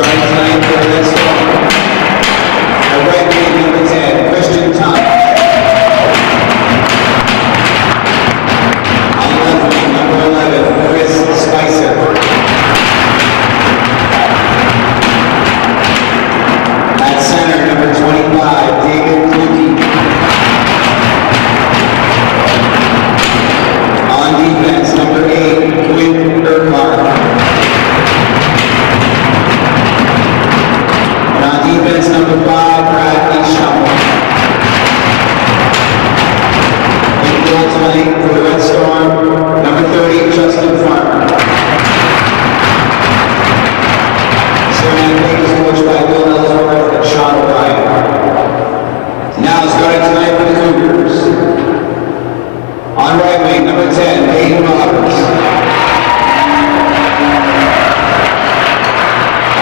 Starting tonight for the Red Storm. At right wing, number 10, Christian Thomas. On left wing, number 11, Chris Spicer. At center, number 25, David Kluge. On defense, number 8, Quinn Urquhart. And on defense, number 5, Bradley Shumway. In goal tonight for the Red Storm, number 30, Justin Farmer. Saranac is coached by Bill Ellsworth and Sean O'Brien. Now starting tonight for the Cougars. On right wing, number 10, Hayden Roberts.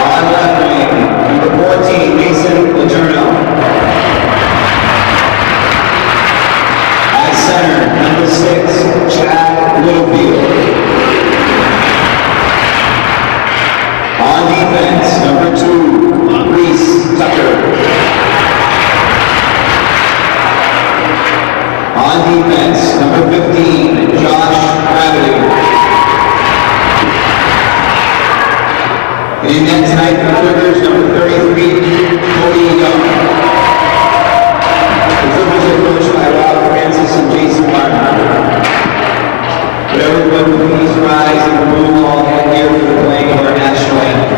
On left wing, number 14, Mason Letourneau. At center, number 6, Chad Littlefield. On defense, number 2, Reese Tucker. On defense, number 15, Josh Gravity. In net tonight for the Cougars, number 33, Cody Young. The Cougars are coached by Rob Francis and Jason Martin. Would everyone please rise and remove all headgear for the playing of our national anthem.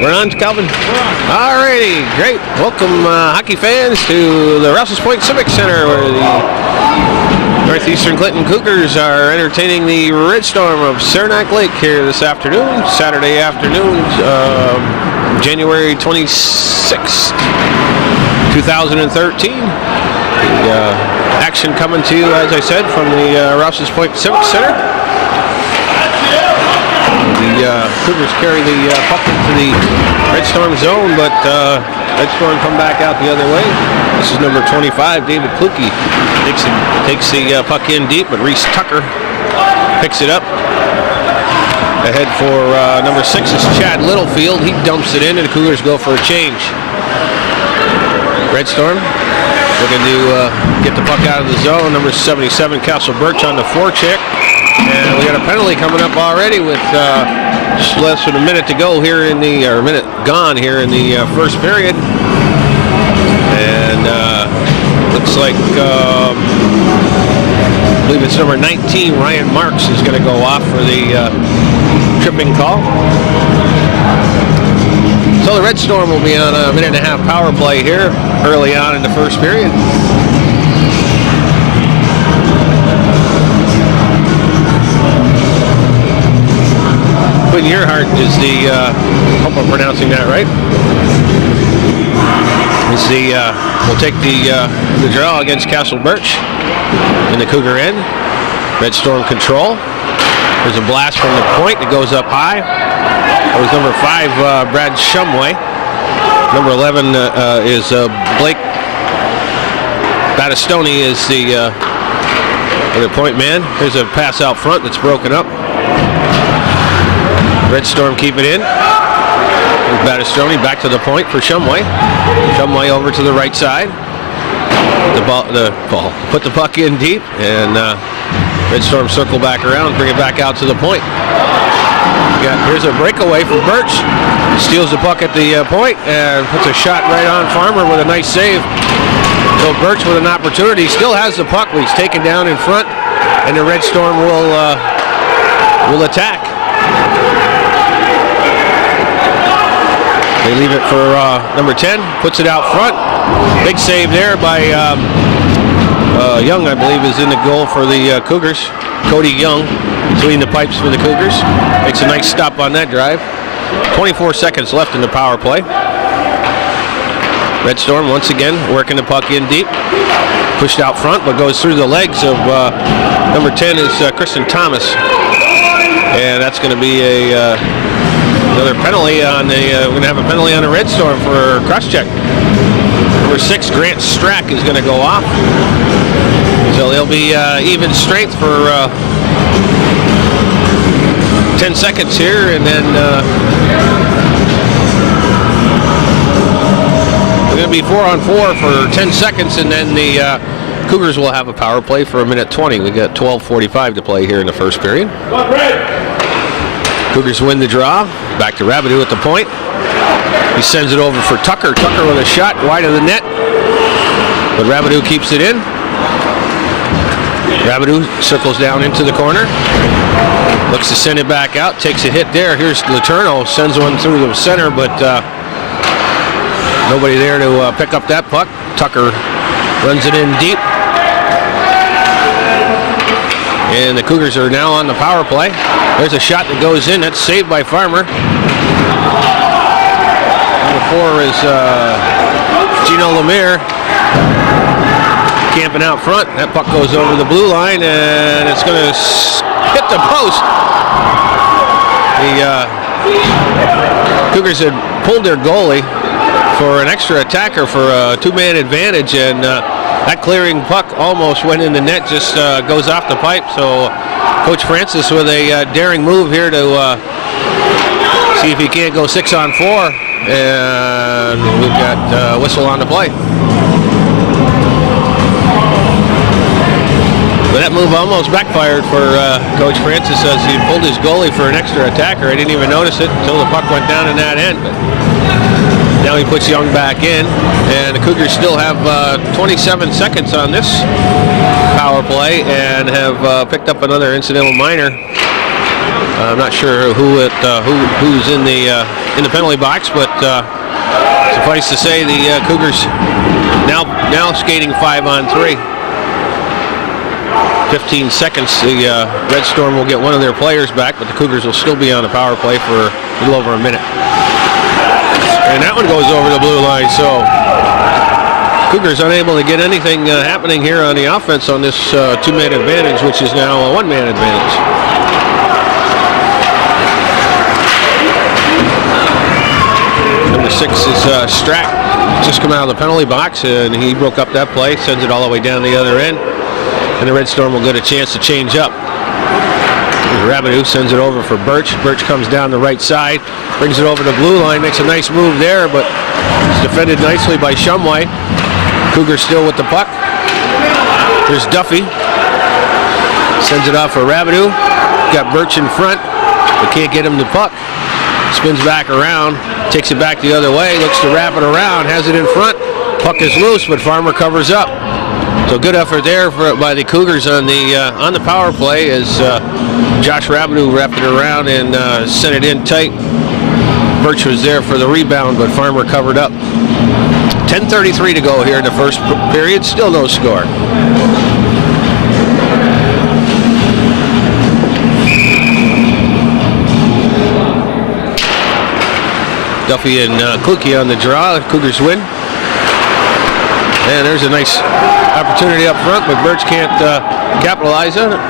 We're on, Calvin. All righty, great. Welcome, hockey fans, to the Rouses Point Civic Center, where the Northeastern Clinton Cougars are entertaining the Red Storm of Saranac Lake here this afternoon, Saturday afternoon, January 26th, 2013. The action coming to you, as I said, from the Rouses Point Civic Center. The Cougars carry the puck into the Red Storm zone, but Red Storm come back out the other way. This is number 25, David Kluge. Takes the puck in deep, but Reese Tucker picks it up. Ahead for number 6 is Chad Littlefield. He dumps it in, and the Cougars go for a change. Red Storm looking to get the puck out of the zone. Number 77, Castle Birch on the forecheck. And we got a penalty coming up already with just less than a minute to go here in the, or a minute gone here in the first period. And looks like, I believe it's number 19, Ryan Marks, is going to go off for the tripping call. So the Red Storm will be on a minute and a half power play here early on in the first period. Quinn Earhart is the, hope I'm pronouncing that right, is the, will take the draw against Castle Birch in the Cougar end. Red Storm control. There's a blast from the point that goes up high. That was number 5, Brad Shumway. Number 11 is Blake Battistoni is the point man. There's a pass out front that's broken up. Red Storm keep it in. Battistoni back to the point for Shumway. Shumway over to the right side. Put the puck in deep, and Red Storm circle back around, bring it back out to the point. Here's a breakaway from Birch. Steals the puck at the point and puts a shot right on Farmer with a nice save. So Birch with an opportunity, still has the puck, but he's taken down in front, and the Red Storm will attack. They leave it for number 10, puts it out front. Big save there by Young, I believe, is in the goal for the Cougars. Cody Young between the pipes for the Cougars. Makes a nice stop on that drive. 24 seconds left in the power play. Red Storm once again working the puck in deep. Pushed out front, but goes through the legs of number 10 is Kristen Thomas. And that's going to be another penalty on we're going to have a penalty on the Red Storm for cross-check. Number 6, Grant Strack, is going to go off. So they'll be even strength for 10 seconds here, and then we're going to be 4-on-4 for 10 seconds, and then the Cougars will have a power play for 1:20. We got 12:45 to play here in the first period. Cougars win the draw. Back to Rabideau at the point. He sends it over for Tucker. Tucker with a shot wide of the net, but Rabideau keeps it in. Rabideau circles down into the corner. Looks to send it back out. Takes a hit there. Here's Letourneau. Sends one through the center, but nobody there to pick up that puck. Tucker runs it in deep. And the Cougars are now on the power play. There's a shot that goes in. That's saved by Farmer. Number 4 is Gino Lemire. Camping out front. That puck goes over the blue line, and it's going to hit the post. The Cougars had pulled their goalie for an extra attacker for a 2-man advantage, and that clearing puck almost went in the net, just goes off the pipe. So Coach Francis with a daring move here to see if he can't go 6-on-4, and we've got whistle on the play. But that move almost backfired for Coach Francis as he pulled his goalie for an extra attacker. I didn't even notice it until the puck went down in that end. But now he puts Young back in, and the Cougars still have 27 seconds on this power play and have picked up another incidental minor. I'm not sure who's in the penalty box, but suffice to say the Cougars now skating 5-on-3. 15 seconds, the Red Storm will get one of their players back, but the Cougars will still be on the power play for a little over a minute. And that one goes over the blue line, so Cougars unable to get anything happening here on the offense on this 2-man advantage, which is now a 1-man advantage. Number 6 is Strack, just come out of the penalty box, and he broke up that play, sends it all the way down the other end. And the Red Storm will get a chance to change up. Rabideau sends it over for Birch. Birch comes down the right side, brings it over the blue line, makes a nice move there, but it's defended nicely by Shumway. Cougars still with the puck. There's Duffy. Sends it off for Rabideau. Got Birch in front, but can't get him the puck. Spins back around, takes it back the other way, looks to wrap it around, has it in front. Puck is loose, but Farmer covers up. So good effort there by the Cougars on the power play as Josh Rabideau wrapped it around and sent it in tight. Birch was there for the rebound, but Farmer covered up. 10:33 to go here in the first period. Still no score. Duffy and Kluge on the draw. The Cougars win. And there's a nice opportunity up front, but Birch can't capitalize on it.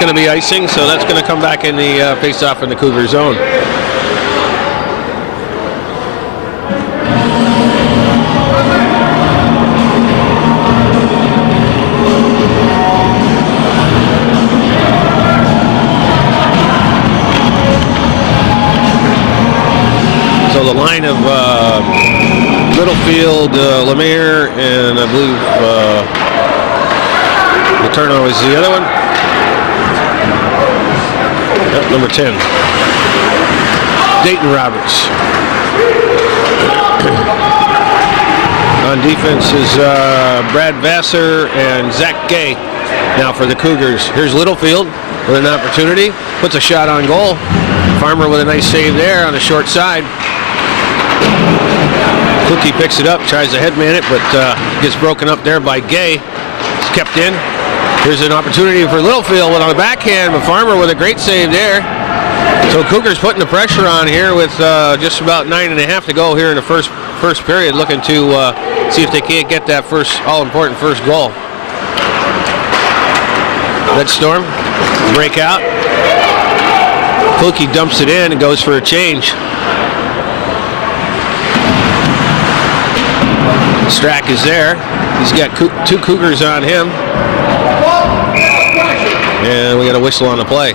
going to be icing, so that's going to come back in the face-off in the Cougar zone. So the line of Littlefield, Lemire, and I believe Letourneau is the other one. Yep, number 10. Dayton Roberts. On defense is Brad Vassar and Zach Gay. Now for the Cougars. Here's Littlefield with an opportunity. Puts a shot on goal. Farmer with a nice save there on the short side. Cookie picks it up, tries to headman it, but gets broken up there by Gay. It's kept in. Here's an opportunity for Littlefield on the backhand, but Farmer with a great save there. So Cougars putting the pressure on here with just about 9.5 to go here in the first period, looking to see if they can't get that all-important first goal. Red Storm break out. Cookie dumps it in and goes for a change. Strack is there. He's got two Cougars on him. And we got a whistle on the play.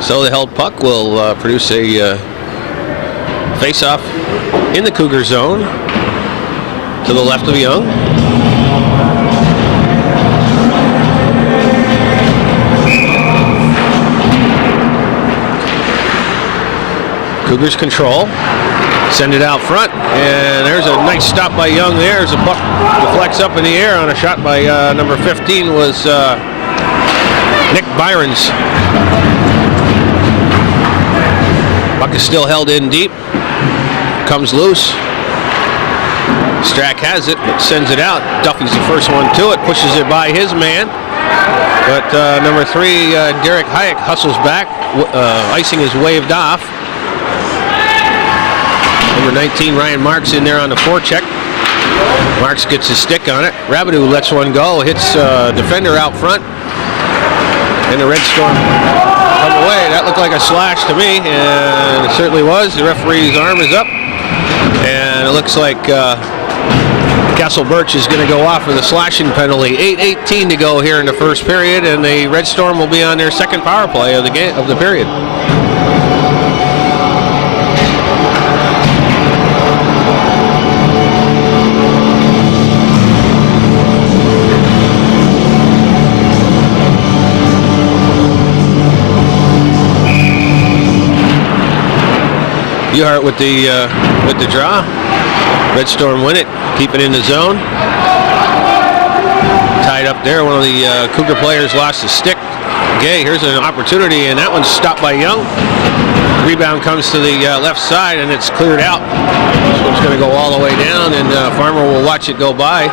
So the held puck will produce a face-off in the Cougar zone to the left of Young. Cougars control. Send it out front, and there's a nice stop by Young there. There's a puck deflects up in the air on a shot by number 15 was Nick Byrons. Puck is still held in deep. Comes loose. Strack has it, but sends it out. Duffy's the first one to it, pushes it by his man. But number 3, Derek Hayek hustles back. Icing is waved off. Number 19, Ryan Marks in there on the forecheck. Marks gets his stick on it. Rabideau lets one go, hits defender out front. And the Red Storm come away. That looked like a slash to me, and it certainly was. The referee's arm is up. And it looks like Castle Birch is going to go off with a slashing penalty. 8:18 to go here in the first period, and the Red Storm will be on their second power play of the game of the period. Uhart with the draw. Red Storm win it, keep it in the zone. Tied up there. One of the Cougar players lost his stick. Gay, here's an opportunity, and that one's stopped by Young. Rebound comes to the left side, and it's cleared out. This one's going to go all the way down, and Farmer will watch it go by.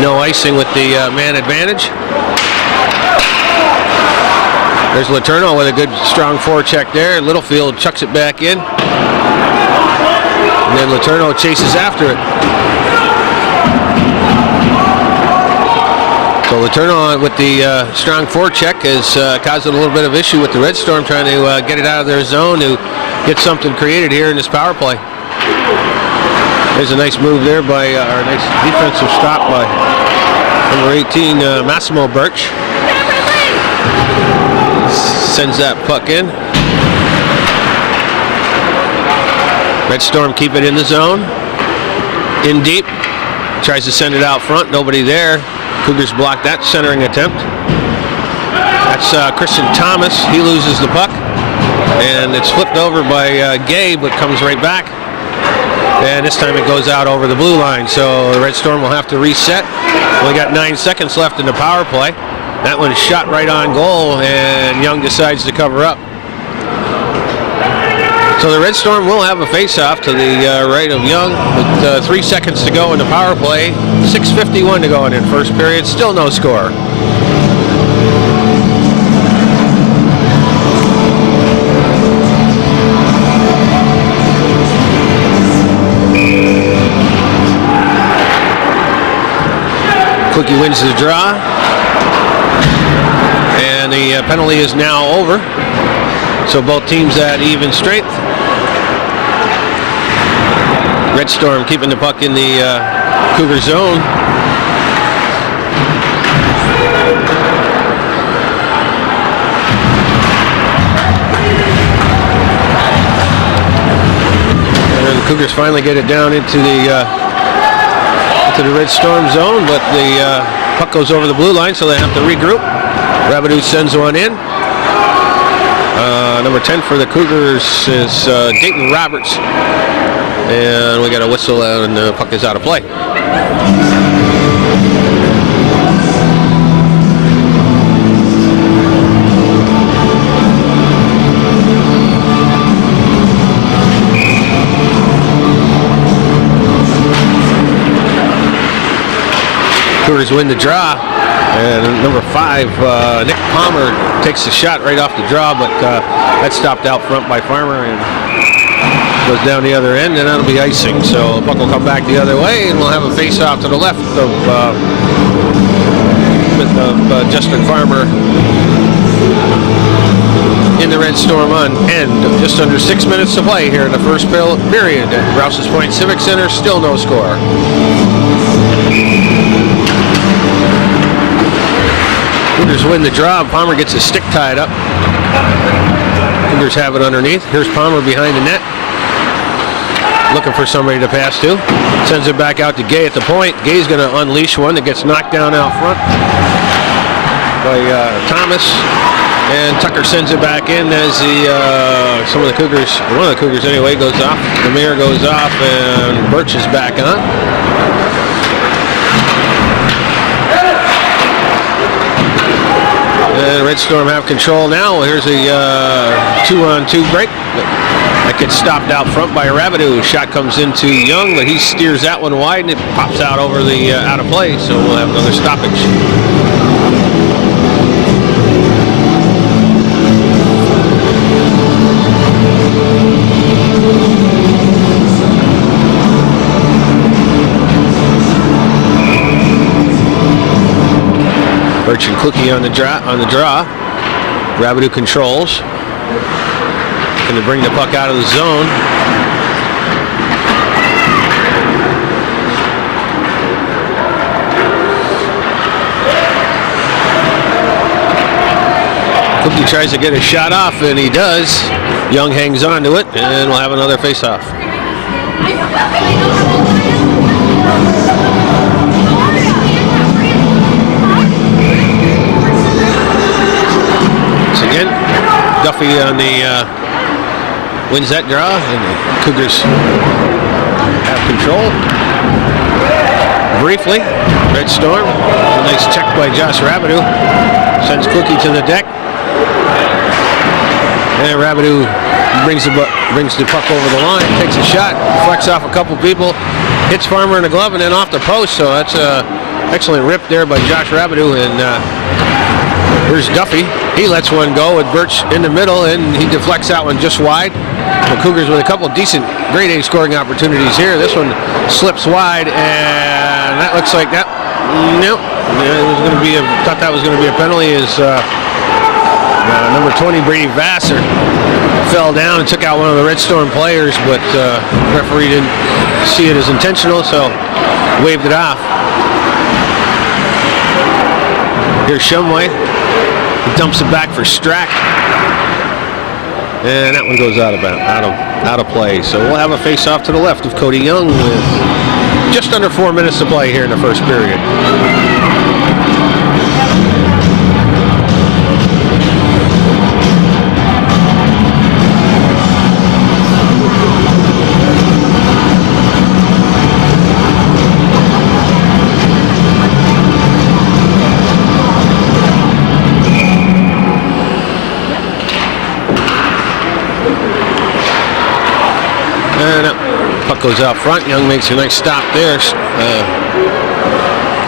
No icing with the man advantage. There's Letourneau with a good, strong forecheck there. Littlefield chucks it back in. And then Letourneau chases after it. So Letourneau with the strong forecheck is causing a little bit of issue with the Red Storm, trying to get it out of their zone to get something created here in this power play. There's a nice move there by, or a nice defensive stop by number 18, Massimo Birch. Sends that puck in. Red Storm keep it in the zone. In deep. Tries to send it out front. Nobody there. Cougars block that centering attempt. That's Christian Thomas. He loses the puck. And it's flipped over by Gay, but comes right back. And this time it goes out over the blue line. So the Red Storm will have to reset. We got 9 seconds left in the power play. That one is shot right on goal, and Young decides to cover up. So the Red Storm will have a face-off to the right of Young with 3 seconds to go in the power play. 6:51 to go in first period. Still no score. Cookie wins the draw. penalty is now over. So both teams at even strength. Red Storm keeping the puck in the Cougar zone. And the Cougars finally get it down into the Red Storm zone, but the puck goes over the blue line, so they have to regroup. Rabideau sends one in. Number 10 for the Cougars is Dayton Roberts. And we got a whistle and the puck is out of play. Cougars win the draw. And number 5, Nick Palmer takes the shot right off the draw, but that's stopped out front by Farmer and goes down the other end, and that'll be icing. So the puck will come back the other way, and we'll have a face-off to the left of Justin Farmer in the Red Storm on end. Just under 6 minutes to play here in the first period at Rouses Point Civic Center. Still no score. Cougars win the draw. Palmer gets his stick tied up. Cougars have it underneath. Here's Palmer behind the net, looking for somebody to pass to. Sends it back out to Gay at the point. Gay's going to unleash one that gets knocked down out front by Thomas. And Tucker sends it back in as one of the Cougars anyway, goes off. Lemire goes off, and Birch is back on. And Red Storm have control now. Here's a 2-on-2 break. That gets stopped out front by Rabideau. Shot comes into Young, but he steers that one wide, and it pops out over the out of play. So we'll have another stoppage. Birch and Kluke on the draw. Rabideau controls. Going to bring the puck out of the zone. Kluke tries to get a shot off, and he does. Young hangs on to it, and we'll have another face-off. Again, Duffy on the wins that draw, and the Cougars have control. Briefly, Red Storm, a nice check by Josh Rabideau, sends Kluke to the deck, and Rabideau brings the puck over the line, takes a shot, flecks off a couple people, hits Farmer in the glove, and then off the post. So that's an excellent rip there by Josh Rabideau, and here's Duffy. He lets one go with Birch in the middle, and he deflects that one just wide. The Cougars with a couple decent grade A scoring opportunities here. This one slips wide, and that looks like that. Nope. It was going to be thought that was going to be a penalty. As number 20 Brady Vassar fell down and took out one of the Red Storm players, but the referee didn't see it as intentional, so waved it off. Here's Shumway. He dumps it back for Strack, and that one goes out of play. So we'll have a face-off to the left of Cody Young with just under 4 minutes to play here in the first period. Goes out front. Young makes a nice stop there.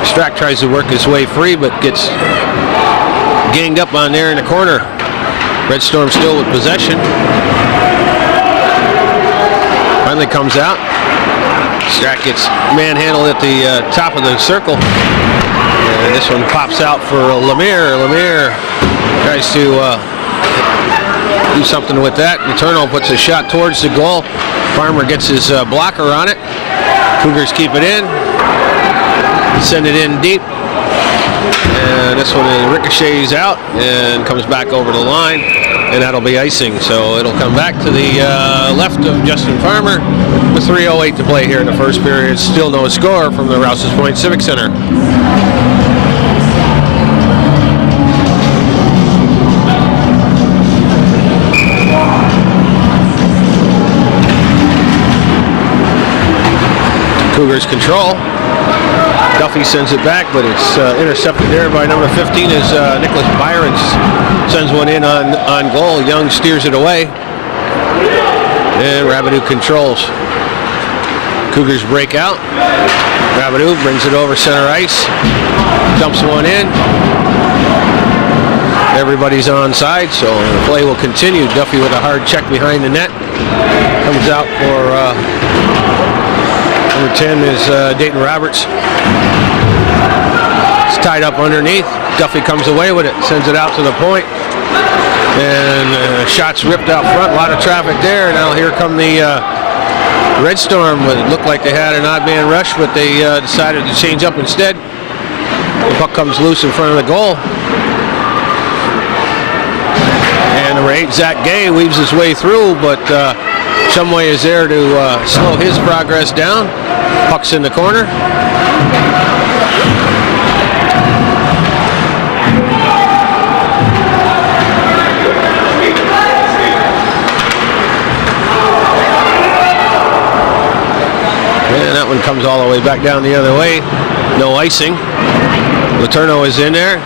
Strack tries to work his way free, but gets ganged up on there in the corner. Red Storm still with possession. Finally comes out. Strack gets manhandled at the top of the circle. And this one pops out for Lemire. Lemire Tries to do something with that. Letourneau puts a shot towards the goal. Farmer gets his blocker on it. Cougars keep it in. Send it in deep. And this one ricochets out and comes back over the line. And that'll be icing. So it'll come back to the left of Justin Farmer with 3:08 to play here in the first period. Still no score from the Rouses Point Civic Center. Cougars control. Duffy sends it back, but it's intercepted there by number 15 as Nicholas Byron sends one in on goal. Young steers it away. And Rabideau controls. Cougars break out. Rabideau brings it over center ice. Dumps one in. Everybody's onside, so the play will continue. Duffy with a hard check behind the net. Comes out for... Number 10 is Dayton Roberts. It's tied up underneath. Duffy comes away with it, sends it out to the point. And shots ripped out front. A lot of traffic there. Now here come the Red Storm. It looked like they had an odd man rush, but they decided to change up instead. The puck comes loose in front of the goal. And number 8, Zach Gay, weaves his way through, but Shumway is there to slow his progress down. Puck's in the corner. And that one comes all the way back down the other way. No icing. Letourneau is in there.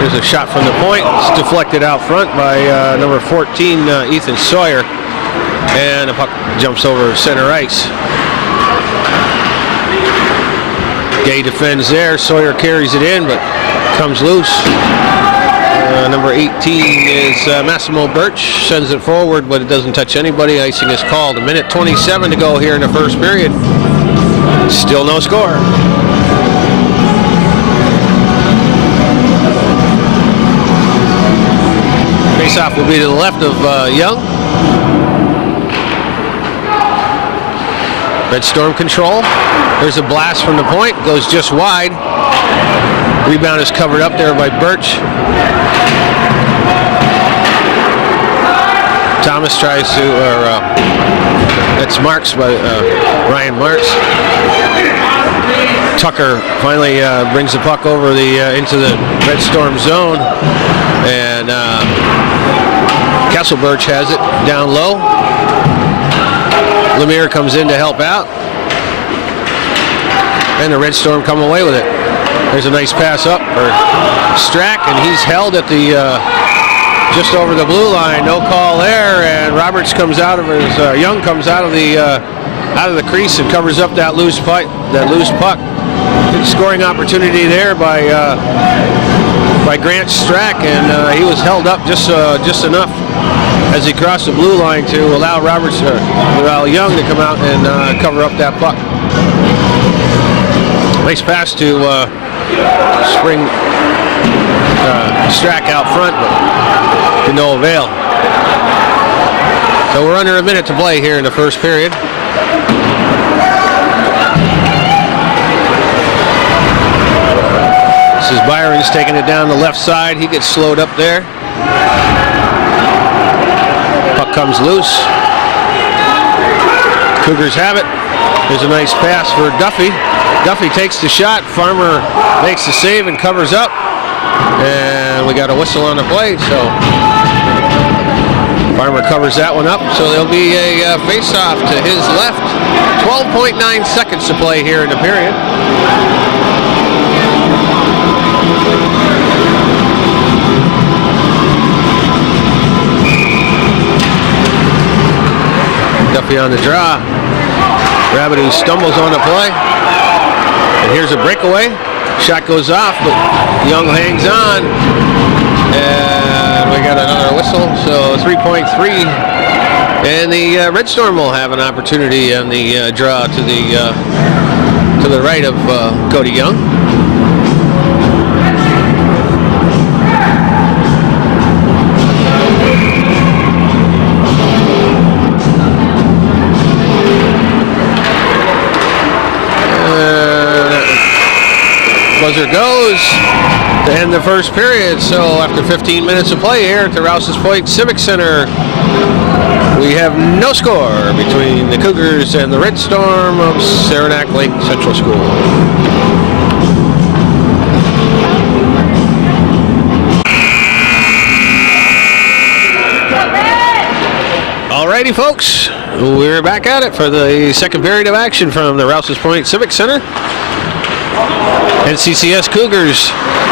There's a shot from the point. It's deflected out front by number 14, Ethan Sawyer. And the puck jumps over center ice. Gay defends there. Sawyer carries it in, but comes loose. Number 18 is Massimo Birch. Sends it forward, but it doesn't touch anybody. Icing is called. 1:27 to go here in the first period. Still no score. Face-off will be to the left of Young. Red Storm control. There's a blast from the point. Goes just wide. Rebound is covered up there by Birch. Thomas tries to, that's Marks by Ryan Marks. Tucker finally brings the puck over the into the Red Storm zone, and Castle Birch has it down low. Lemire comes in to help out, and the Red Storm come away with it. There's a nice pass up for Strack, and he's held at the just over the blue line. No call there, and Roberts comes out of his Young comes out of the crease and covers up that loose puck. Good scoring opportunity there by Grant Strack, and he was held up just enough as he crossed the blue line to allow allow Young to come out and cover up that puck. Nice pass to spring Strack out front, but to no avail. So we're under a minute to play here in the first period. This is Byron's taking it down the left side. He gets slowed up there. Puck comes loose. Cougars have it. There's a nice pass for Duffy. Duffy takes the shot. Farmer makes the save and covers up. And we got a whistle on the play, so Farmer covers that one up. So there'll be a face-off to his left. 12.9 seconds to play here in the period. Duffy on the draw. Rabideau stumbles on the play. And here's a breakaway. Shot goes off, but Young hangs on. And we got another whistle, so 3.3. And the Red Storm will have an opportunity on the draw to the right of Cody Young. buzzer goes to end the first period. So after 15 minutes of play here at the Rouses Point Civic Center, we have no score between the Cougars and the Red Storm of Saranac Lake Central School. Alrighty, folks, we're back at it for the second period of action from the Rouses Point Civic Center. NCCS Cougars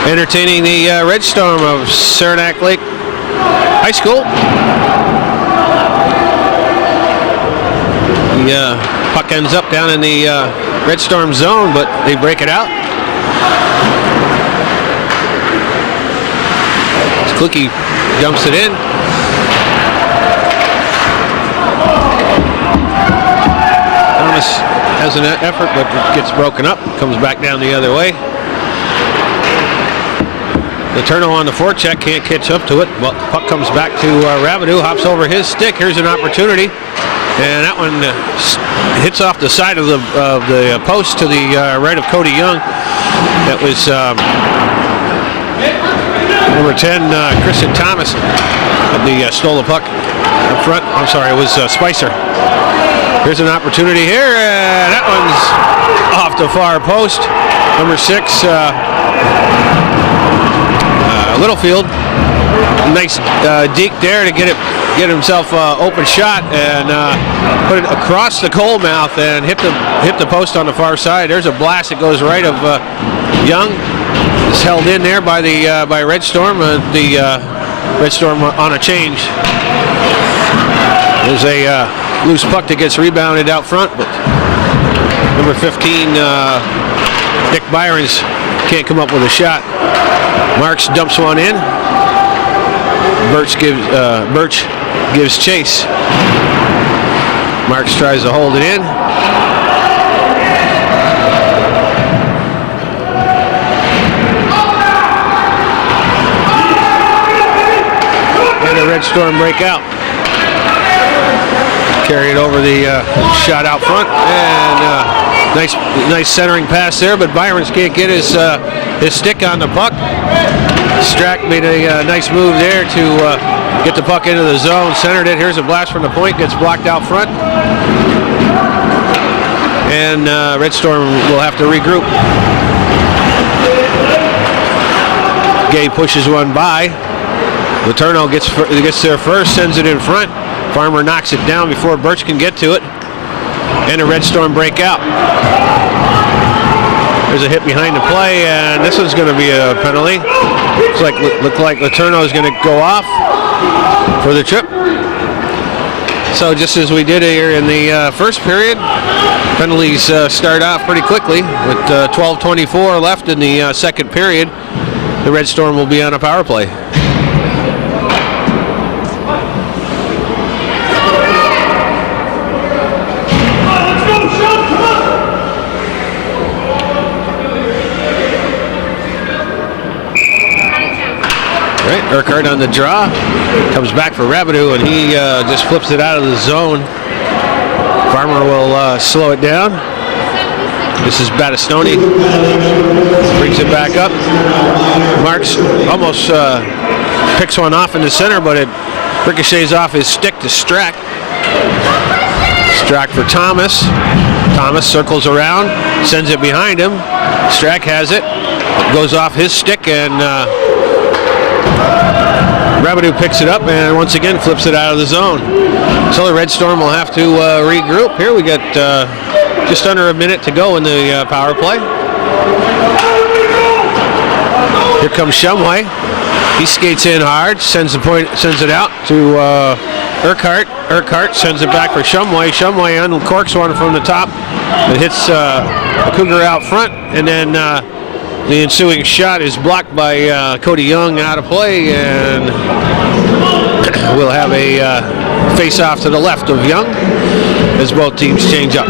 entertaining the Red Storm of Saranac Lake High School. The puck ends up down in the Red Storm zone, but they break it out. Kluke dumps it in. Thomas has an effort, but it gets broken up. Comes back down the other way. Letourneau on the forecheck, can't catch up to it. Well, puck comes back to Rabideau, hops over his stick. Here's an opportunity, and that one hits off the side of the post to the right of Cody Young. That was number 10, Christian Thomas, stole the puck up front. I'm sorry, it was Spicer. Here's an opportunity here, and that one's off the far post. Number 6, Littlefield. Nice deke there to get himself open shot and put it across the goal mouth and hit the post on the far side. There's a blast that goes right of Young. It's held in there by Red Storm. The Red Storm on a change. There's a loose puck that gets rebounded out front, but number 15, Nick Byrons, can't come up with a shot. Marks dumps one in. Birch gives chase. Marks tries to hold it in. And the Red Storm break out. Carry it over the shot out front, and nice centering pass there, but Byrons can't get his stick on the puck. Strack made a nice move there to get the puck into the zone, centered it. Here's a blast from the point, gets blocked out front, and Red Storm will have to regroup. Gay pushes one by. Letourneau gets there first, sends it in front. Farmer knocks it down before Birch can get to it, and a Red Storm break out. There's a hit behind the play, and this one's going to be a penalty. Look like Letourneau is going to go off for the trip. So just as we did here in the first period, penalties start off pretty quickly with 12:24 left in the second period. The Red Storm will be on a power play. Urquhart on the draw, comes back for Rabideau, and he just flips it out of the zone. Farmer will slow it down. This is Battistoni. Brings it back up. Marks almost picks one off in the center, but it ricochets off his stick to Strack. Strack for Thomas. Thomas circles around, sends it behind him. Strack has it. It goes off his stick, and Rabideau picks it up and once again flips it out of the zone. So the Red Storm will have to regroup. Here we got just under a minute to go in the power play. Here comes Shumway. He skates in hard, sends it out to Urquhart. Urquhart sends it back for Shumway. Shumway uncorks one from the top. It hits a Cougar out front, and then the ensuing shot is blocked by Cody Young out of play, and we'll have a face-off to the left of Young as both teams change up.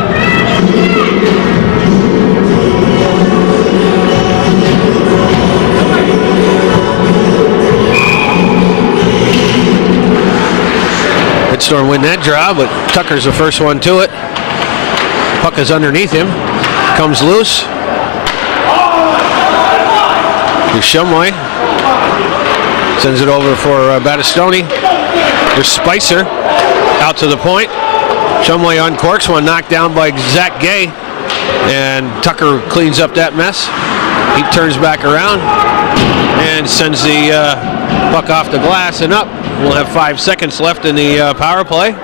Red Storm win that draw, but Tucker's the first one to it. Puck is underneath him, comes loose. Here's Shumway. Sends it over for Battistoni. Here's Spicer out to the point. Shumway uncorks one, knocked down by Zach Gay. And Tucker cleans up that mess. He turns back around and sends the puck off the glass and up. We'll have 5 seconds left in the power play.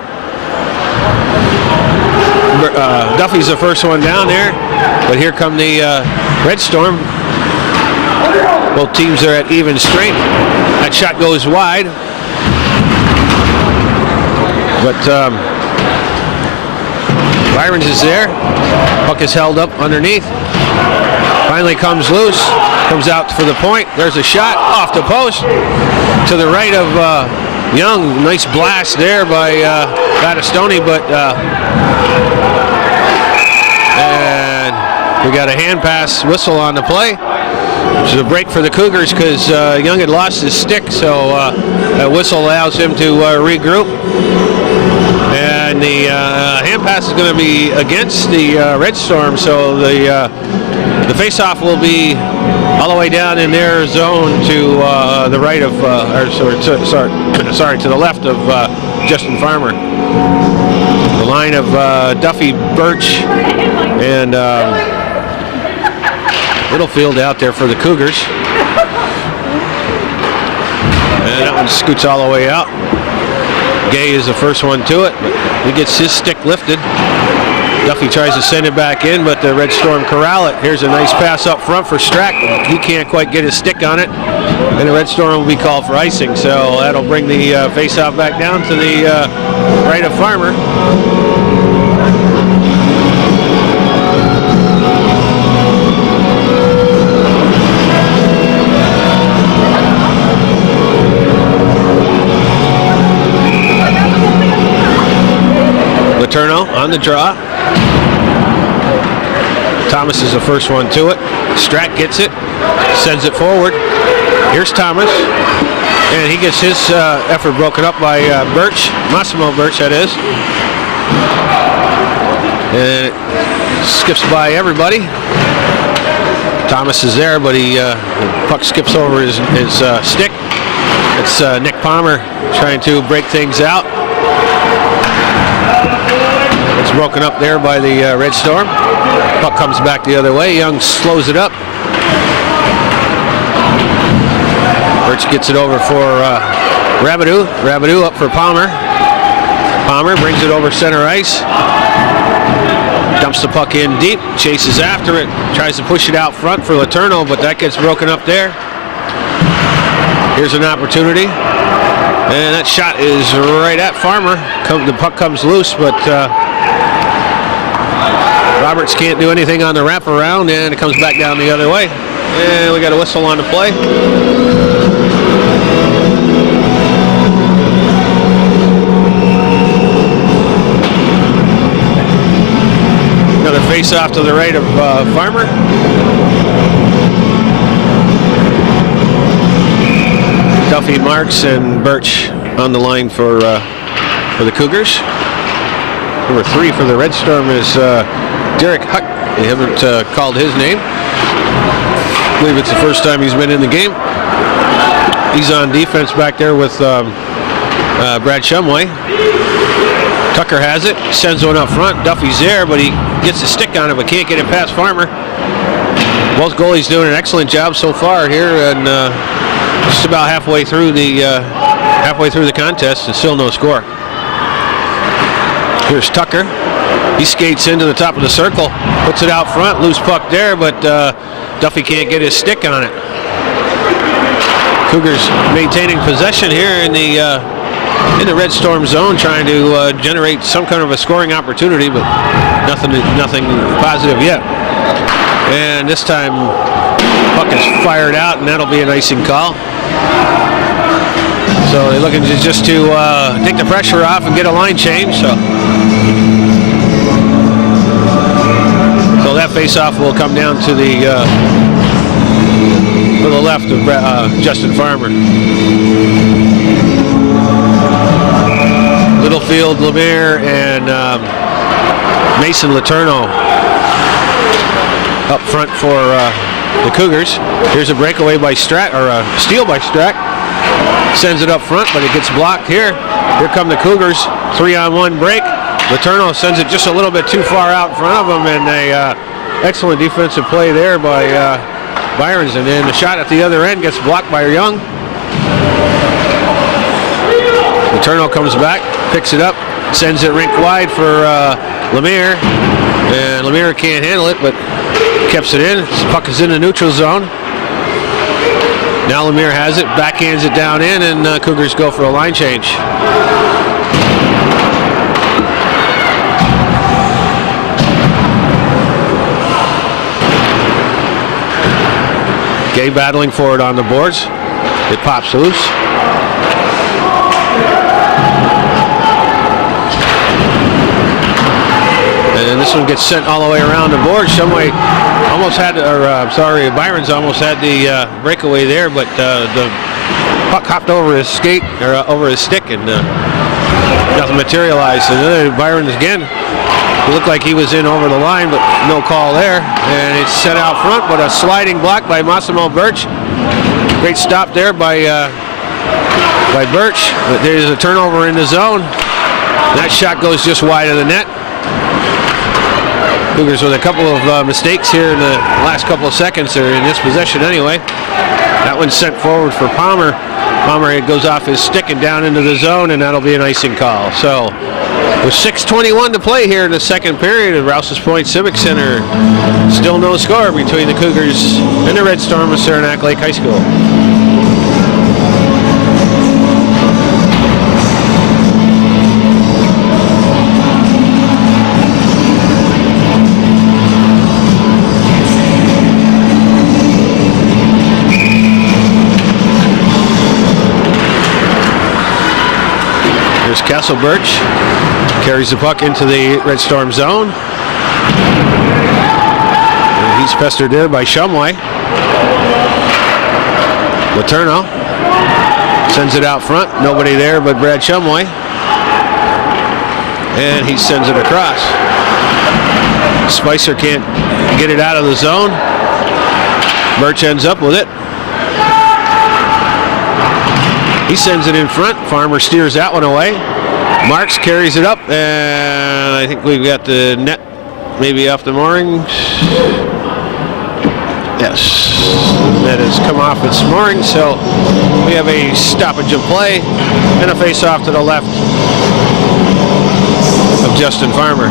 Duffy's the first one down there, but here come the Red Storm. Both teams are at even strength. That shot goes wide, but Byron's is there. Puck is held up underneath. Finally comes loose, comes out for the point. There's a shot off the post to the right of Young. Nice blast there by Battistoni, but and we got a hand pass whistle on the play. Which is a break for the Cougars because Young had lost his stick, so that whistle allows him to regroup. And the hand pass is going to be against the Red Storm, so the face-off will be all the way down in their zone to the right of, to the left of Justin Farmer. The line of Duffy, Birch, and Littlefield out there for the Cougars. And that one scoots all the way out. Gay is the first one to it, but he gets his stick lifted. Duffy tries to send it back in, but the Red Storm corral it. Here's a nice pass up front for Strack. He can't quite get his stick on it, and the Red Storm will be called for icing. So that'll bring the face-off back down to the right of Farmer. Letourneau on the draw. Thomas is the first one to it. Strack gets it, sends it forward. Here's Thomas, and he gets his effort broken up by Birch, Massimo Birch, that is. And it skips by everybody. Thomas is there, but the puck skips over his stick. It's Nick Palmer trying to break things out. It's broken up there by the Red Storm. Puck comes back the other way. Young slows it up. Birch gets it over for Rabideau. Rabideau up for Palmer. Palmer brings it over center ice. Dumps the puck in deep. Chases after it. Tries to push it out front for Letourneau, but that gets broken up there. Here's an opportunity. And that shot is right at Farmer. The puck comes loose, but Roberts can't do anything on the wraparound, and it comes back down the other way. And we got a whistle on the play. Another face-off to the right of Farmer. Duffy, Marks, and Birch on the line for the Cougars. Number 3 for the Red Storm is Derek Huck. They haven't called his name. I believe it's the first time he's been in the game. He's on defense back there with Brad Shumway. Tucker has it, sends one up front. Duffy's there, but he gets a stick on it, but can't get it past Farmer. Both goalies doing an excellent job so far here, and just about halfway through the contest, and still no score. Here's Tucker. He skates into the top of the circle, puts it out front, loose puck there, but Duffy can't get his stick on it. Cougars maintaining possession here in the Red Storm zone, trying to generate some kind of a scoring opportunity, but nothing positive yet. And this time, puck is fired out, and that'll be an icing call. So they're looking just to take the pressure off and get a line change. So that face-off will come down to the left of Justin Farmer. Littlefield, Lemire, and Mason Letourneau up front for the Cougars. Here's a breakaway by Strack, or a steal by Strack. Sends it up front, but it gets blocked here. Here come the Cougars. 3-on-1 break. Letourneau sends it just a little bit too far out in front of him, and a excellent defensive play there by Byrons. And then the shot at the other end gets blocked by Young. Letourneau comes back, picks it up, sends it rink wide for Lemire. And Lemire can't handle it, but keeps it in. This puck is in the neutral zone. Now Lemire has it, backhands it down in, and Cougars go for a line change. Gay battling for it on the boards. It pops loose. And this one gets sent all the way around the board. Shumway almost had, Byrons almost had the breakaway there, but the puck hopped over his skate, or over his stick, and nothing materialized. And then Byrons again, it looked like he was in over the line, but no call there. And it's set out front, but a sliding block by Massimo Birch. Great stop there by Birch. But there's a turnover in the zone. That shot goes just wide of the net. Cougars with a couple of mistakes here in the last couple of seconds, or in this possession anyway. That one's sent forward for Palmer. Palmer, it goes off his stick and down into the zone, and that'll be an icing call. So with 6:21 to play here in the second period at Rouses Point Civic Center, still no score between the Cougars and the Red Storm of Saranac Lake High School. Castle Birch carries the puck into the Red Storm zone. And he's pestered there by Shumway. Letourneau sends it out front. Nobody there but Brad Shumway. And he sends it across. Spicer can't get it out of the zone. Birch ends up with it. He sends it in front. Farmer steers that one away. Marks carries it up, and I think we've got the net maybe off the moorings. Yes, the net has come off its moorings, so we have a stoppage of play and a face-off to the left of Justin Farmer.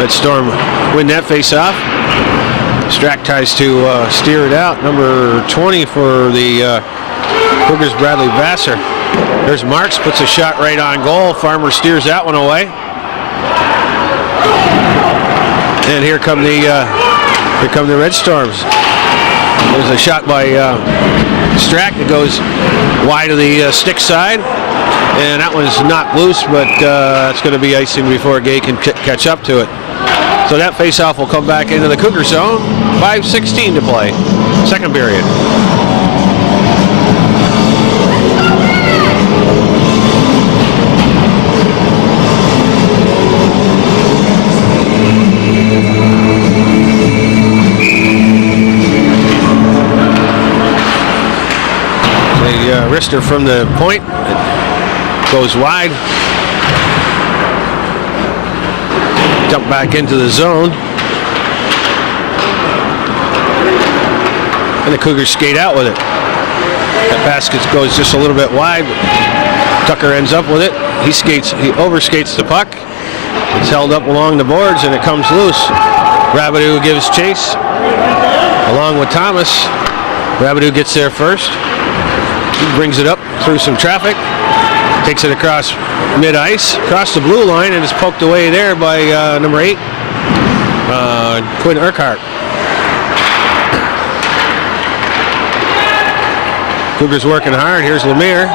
Red Storm win that face-off. Strack tries to steer it out. Number 20 for the Cougars, Bradley Vassar. There's Marks, puts a shot right on goal. Farmer steers that one away. And here come the Red Storms. There's a shot by Strack that goes wide of the stick side. And that one's knocked loose, but it's going to be icing before Gay can catch up to it. So that face-off will come back into the Cougar zone. 5:16 to play, second period. The wrister from the point goes wide. Jump back into the zone. And the Cougars skate out with it. That basket goes just a little bit wide, but Tucker ends up with it. He overskates the puck. It's held up along the boards and it comes loose. Rabideau gives chase along with Thomas. Rabideau gets there first. He brings it up through some traffic. Takes it across mid-ice, across the blue line, and is poked away there by number 8, Quinn Urquhart. Cougars working hard. Here's Lemire.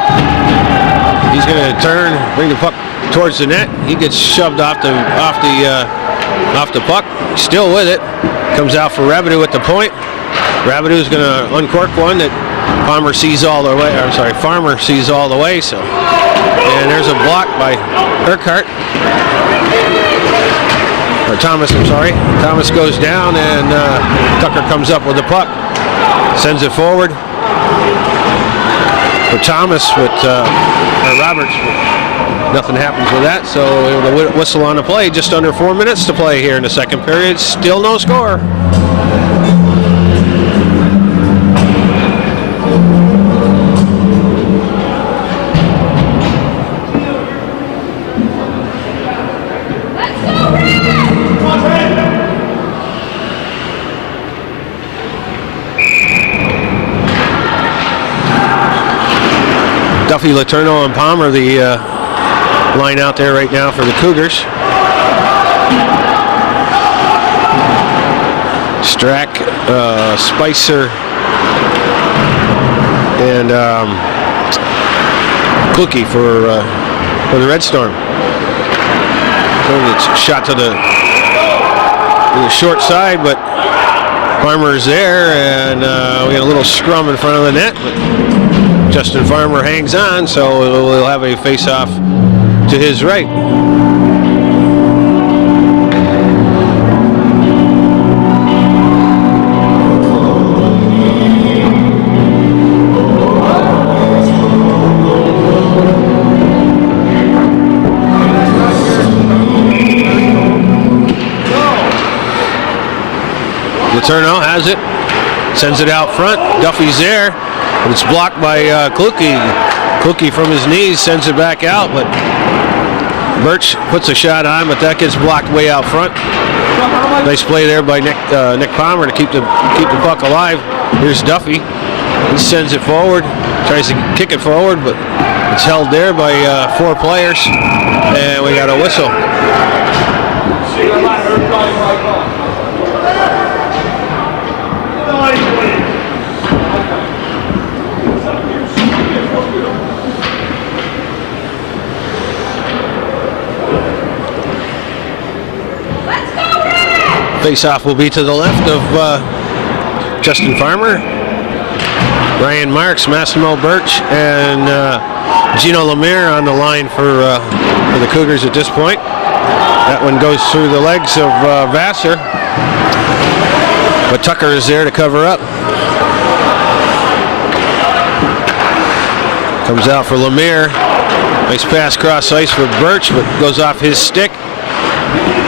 He's going to turn, bring the puck towards the net. He gets shoved off the puck. Still with it. Comes out for Rabideau at the point. Rabideau's going to uncork one that Farmer sees all the way. Farmer sees all the way. So, and there's a block by Urquhart. Or Thomas, I'm sorry. Thomas goes down, and Tucker comes up with the puck. Sends it forward for Thomas, but Roberts. Nothing happens with that, so the whistle on the play. Just under 4 minutes to play here in the second period. Still no score. Duffy, Letourneau, and Palmer, the line out there right now for the Cougars. Strack, Spicer, and Kluke for the Red Storm. It's shot to the short side, but Farmer's there, and we got a little scrum in front of the net. But Justin Farmer hangs on, so we'll have a face-off to his right. Letourneau has it, sends it out front. Duffy's there, but it's blocked by Kluke. Kluke from his knees sends it back out, but Birch puts a shot on, but that gets blocked way out front. Nice play there by Nick Palmer to keep the puck alive. Here's Duffy. He sends it forward, tries to kick it forward, but it's held there by 4 players, and we got a whistle. Face-off will be to the left of Justin Farmer, Ryan Marks, Massimo Birch, and Gino Lemire on the line for the Cougars at this point. That one goes through the legs of Vassar, but Tucker is there to cover up. Comes out for Lemire. Nice pass cross ice for Birch, but goes off his stick.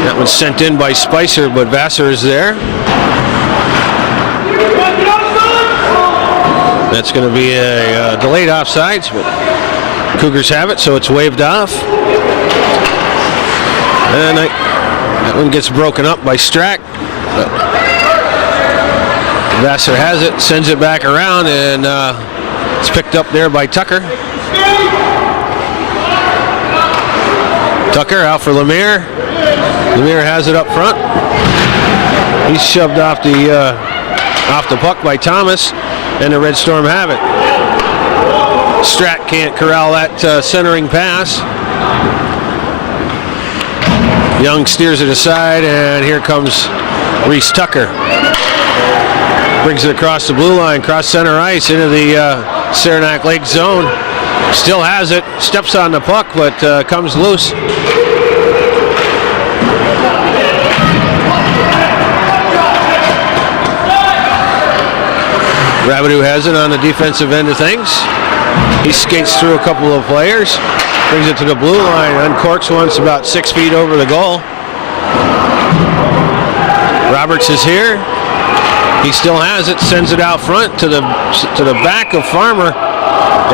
That one's sent in by Spicer, but Vassar is there. That's going to be a delayed offsides, but Cougars have it, so it's waved off. And that one gets broken up by Strack. Vassar has it, sends it back around, and it's picked up there by Tucker. Tucker out for Lemire. Lemire has it up front. He's shoved off the puck by Thomas, and the Red Storm have it. Strack can't corral that centering pass. Young steers it aside, and here comes Reese Tucker. Brings it across the blue line, cross center ice into the Saranac Lake zone. Still has it, steps on the puck, but comes loose. Rabideau has it on the defensive end of things. He skates through a couple of players, brings it to the blue line, uncorks once about 6 feet over the goal. Roberts is here. He still has it, sends it out front to the back of Farmer,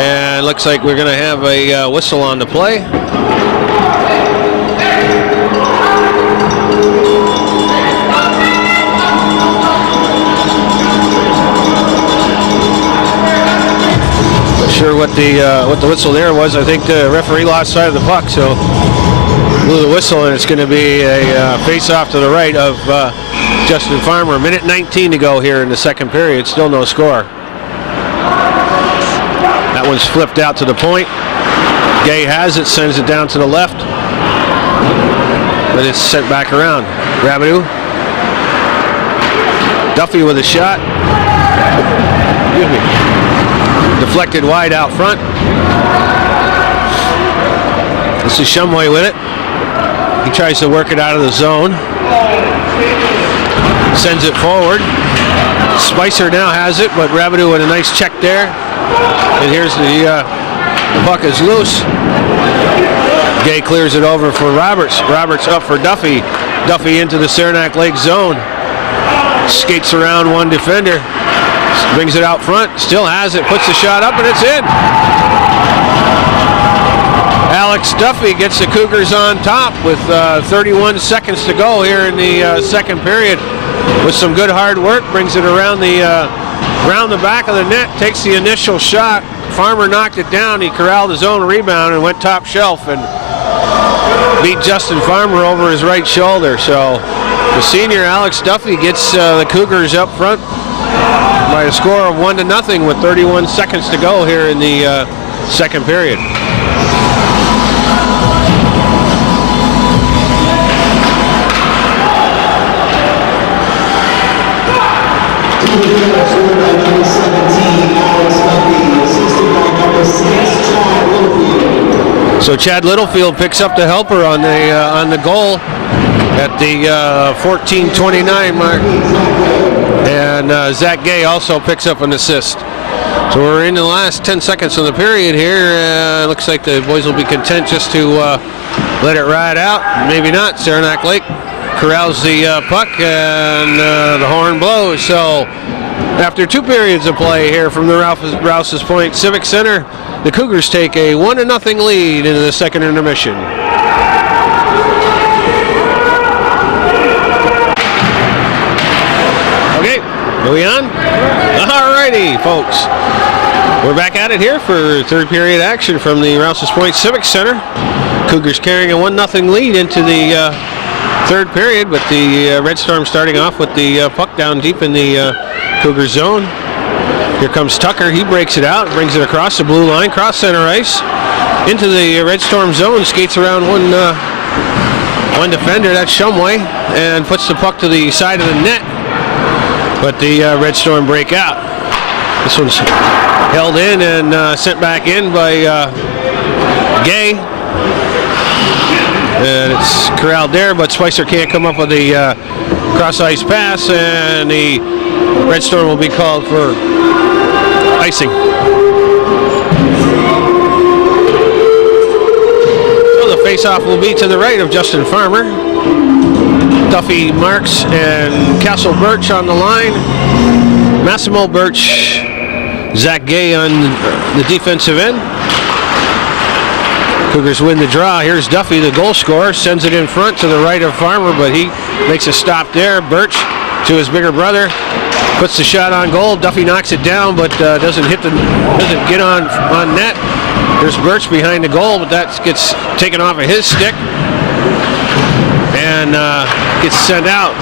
and looks like we're going to have a whistle on the play. Sure what the whistle there was. I think the referee lost sight of the puck, so blew the whistle, and it's going to be a face-off to the right of Justin Farmer. Minute 19 to go here in the second period. Still no score. That one's flipped out to the point. Gay has it, sends it down to the left, but it's sent back around. Rabideau Duffy with a shot. Excuse me. Deflected wide out front. This is Shumway with it. He tries to work it out of the zone. Sends it forward. Spicer now has it, but Rabideau with a nice check there. And here's the puck is loose. Gay clears it over for Roberts. Roberts up for Duffy. Duffy into the Saranac Lake zone. Skates around one defender. Brings it out front. Still has it. Puts the shot up and it's in. Alex Duffy gets the Cougars on top with 31 seconds to go here in the second period. With some good hard work, brings it around the back of the net, takes the initial shot. Farmer knocked it down. He corralled his own rebound and went top shelf and beat Justin Farmer over his right shoulder. So the senior Alex Duffy gets the Cougars up front by a score of 1-0 with 31 seconds to go here in the second period. So Chad Littlefield picks up the helper on the goal at the 14:29 mark, and Zach Gay also picks up an assist. So we're in the last 10 seconds of the period here. Looks like the boys will be content just to let it ride out. Maybe not. Saranac Lake corrals the puck and the horn blows. So after 2 periods of play here from the Rouses Point Civic Center, the Cougars take a 1-0 lead into the second intermission. Okay, are we on? Alrighty, folks. We're back at it here for third period action from the Rouses Point Civic Center. Cougars carrying a 1-0 lead into the third period, with the Red Storm starting off with the puck down deep in the Cougar zone. Here comes Tucker. He breaks it out, brings it across the blue line, cross center ice, into the Red Storm zone, skates around one defender, that's Shumway, and puts the puck to the side of the net. But the Red Storm break out. This one's held in and sent back in by Gay. And it's corralled there, but Spicer can't come up with the cross-ice pass, and the Red Storm will be called for icing. So the face-off will be to the right of Justin Farmer. Duffy, Marks, and Castle Birch on the line. Massimo Birch, Zach Gay on the defensive end. Cougars win the draw. Here's Duffy, the goal scorer, sends it in front to the right of Farmer, but he makes a stop there. Birch to his bigger brother, puts the shot on goal. Duffy knocks it down, but doesn't get on net. There's Birch behind the goal, but that gets taken off of his stick and gets sent out.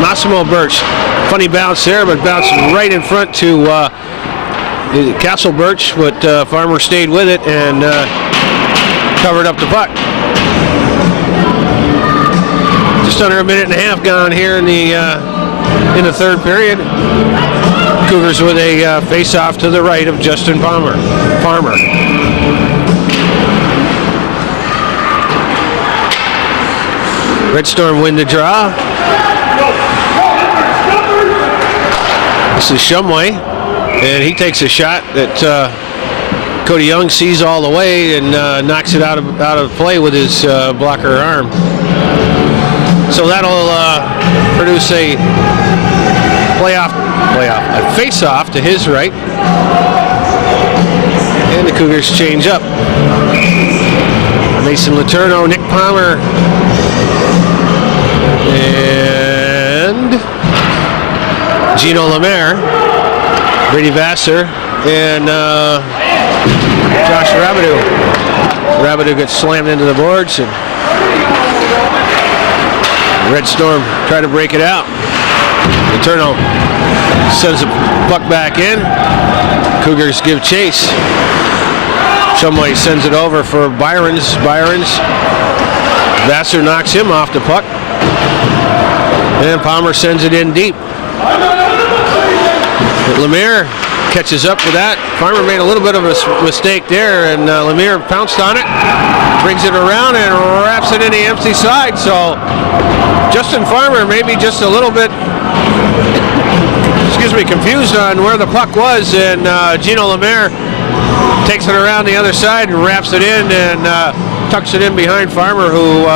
Massimo Birch, funny bounce there, but bounced right in front to Castle Birch, but Farmer stayed with it and covered up the puck. Just under a minute and a half gone here in the third period. Cougars with a face-off to the right of Justin Farmer. Red Storm win the draw. This is Shumway, and he takes a shot that Cody Young sees all the way and knocks it out of play with his blocker arm. So that'll produce a a face-off to his right, and the Cougars change up. Mason Letourneau, Nick Palmer, and Gino Lemaire, Brady Vassar, and Josh Rabideau. Rabideau gets slammed into the boards, and Red Storm try to break it out. Letourneau sends the puck back in. Cougars give chase. Shumway sends it over for Byron's. Vassar knocks him off the puck. And Palmer sends it in deep. Lemire catches up with that. Farmer made a little bit of a mistake there, and Lemire pounced on it, brings it around, and wraps it in the empty side. So Justin Farmer maybe just a little bit, confused on where the puck was, and Gino Lemire takes it around the other side and wraps it in and tucks it in behind Farmer, who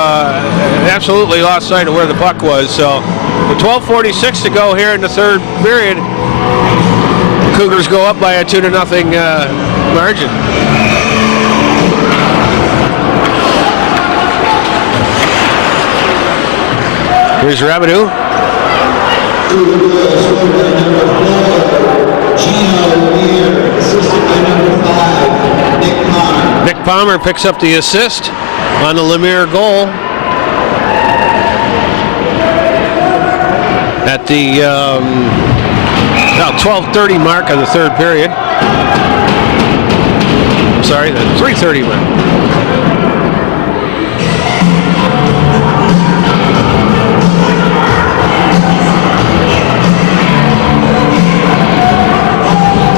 absolutely lost sight of where the puck was. So with 12:46 to go here in the third period, Cougars go up by a 2-0 margin. Here's Rabideau. Nick Palmer picks up the assist on the Lemire goal at the 12:30 mark of the third period. Sorry, the 3:30 mark.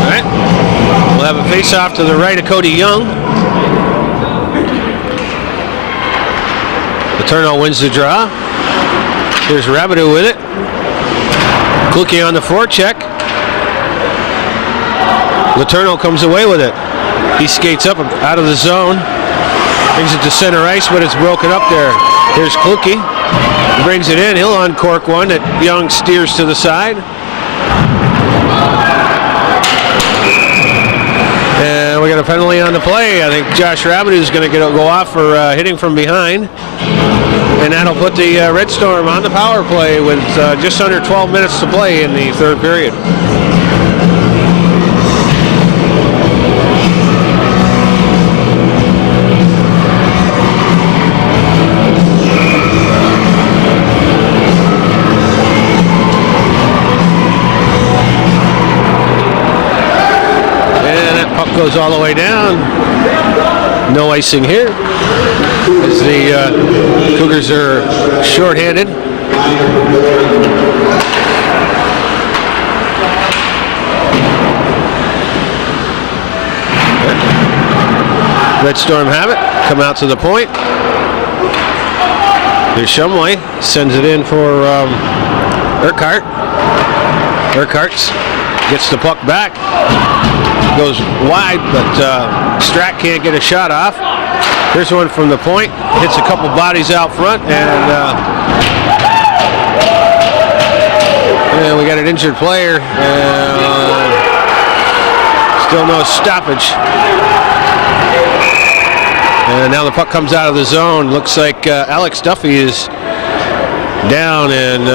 All right, we'll have a face-off to the right of Cody Young. Letourneau wins the draw. Here's Rabideau with it. Kluke on the forecheck. Letourneau comes away with it. He skates up out of the zone, brings it to center ice, but it's broken up there. Here's Kluke. He brings it in. He'll uncork one that Young steers to the side. And we got a penalty on the play. I think Josh Rabideau is going to go off for hitting from behind. And that'll put the Red Storm on the power play with just under 12 minutes to play in the third period. And that puck goes all the way down. No icing here, as the Cougars are shorthanded. Red Storm have it, come out to the point. Here's Shumway, sends it in for Urquhart. Urquhart gets the puck back, goes wide, but Strack can't get a shot off. Here's one from the point, hits a couple bodies out front, and we got an injured player. Still no stoppage. And now the puck comes out of the zone. Looks like Alex Duffy is down and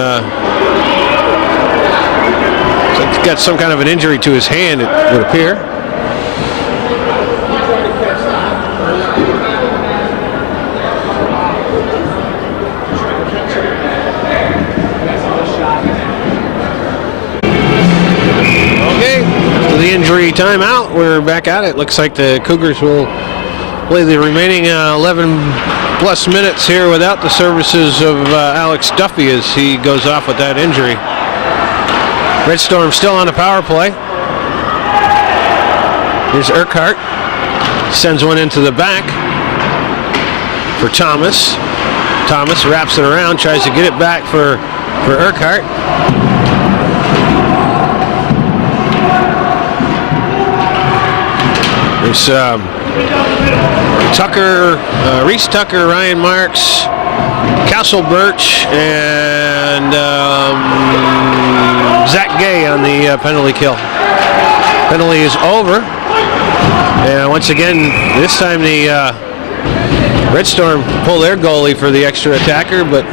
got some kind of an injury to his hand, it would appear. Okay, after the injury timeout, we're back at it. Looks like the Cougars will play the remaining 11 plus minutes here without the services of Alex Duffy as he goes off with that injury. Red Storm still on the power play. Here's Urquhart. Sends one into the back for Thomas. Thomas wraps it around, tries to get it back for Urquhart. There's Tucker, Reese Tucker, Ryan Marks, Castle Birch, and Zach Gay on the penalty kill. Penalty is over. And once again, this time the Red Storm pull their goalie for the extra attacker, but